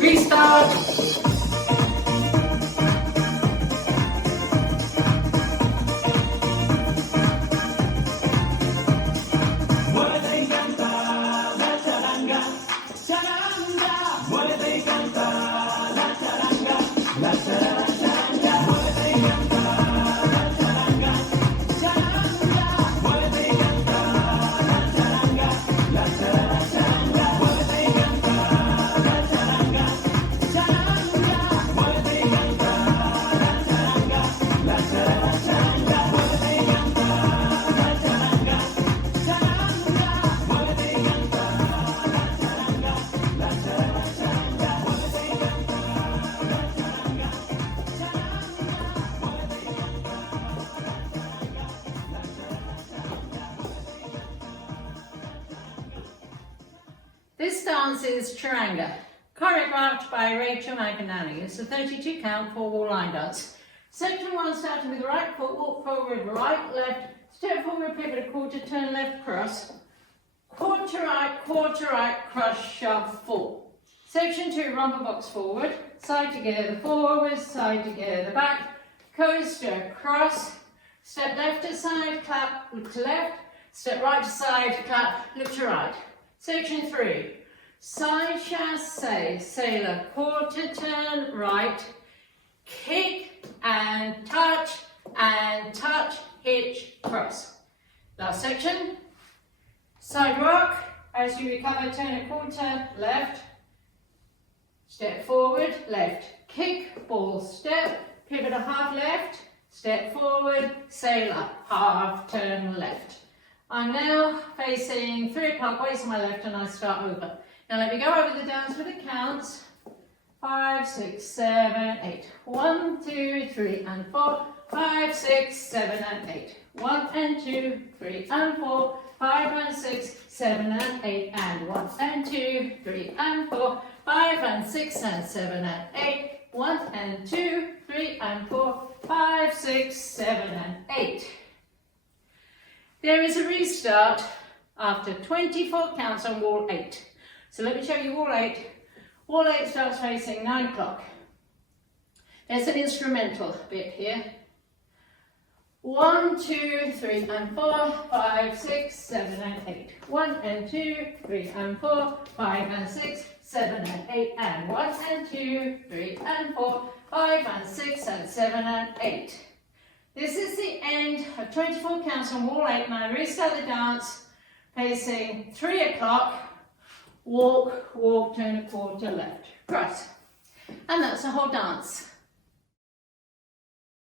Restart. Mueve y canta la charanga, charanga. Mueve y canta la charanga, la charanga. Mueve y canta la charanga, charanga. Mueve y canta la charanga, la charanga. Mueve y canta la charanga, charanga. Mueve y canta la charanga, la charanga. Mueve y canta la charanga, charanga. Mueve y canta la charanga, la charanga. Mueve y canta la charanga, charanga. Mueve y canta la charanga. This dance is Charanga, choreographed by Rachel McInerney. It's a 32 count 4-wall line dance. Section 1 starting with the right foot, walk forward, right, left, step forward, pivot, a quarter turn, left, cross. Quarter right, cross, shove, full. Section 2, rumble box forward, side together, forward, side together, back, coaster, cross, step left to side, clap, look to left, step right to side, clap, look to right. Section 3, side chassé, sailor, quarter turn, right, kick and touch, hitch, cross. Last section, side rock, as you recover, turn a quarter, left, step forward, left, kick, ball, step, pivot a half left, step forward, sailor, half turn left. I'm now facing 3 o'clock, waist on my left, and I start over. Now let me go over the dance with the counts. 5, 6, 7, 8. 1, 2, 3, and 4. 5, 6, 7, and 8. 1 and 2, 3 and 4. 5 and 6, 7 and 8. And 1 and 2, 3 and 4. 5 and 6 and 7 and 8. 1 and 2, 3 and 4. 5, 6, 7 and 8. There is a restart after 24 counts on wall 8. So let me show you wall 8. Wall 8 starts facing 9 o'clock. There's an instrumental bit here. 1, 2, 3 and 4, 5, 6, 7 and 8. 1 and 2, 3 and 4, 5 and 6, 7 and 8 and 1 and 2, 3 and 4, 5 and 6 and 7 and 8. This is the end of 24 counts on wall 8. Now restart the dance facing 3 o'clock. Walk, walk, turn a quarter left. Right. And that's the whole dance.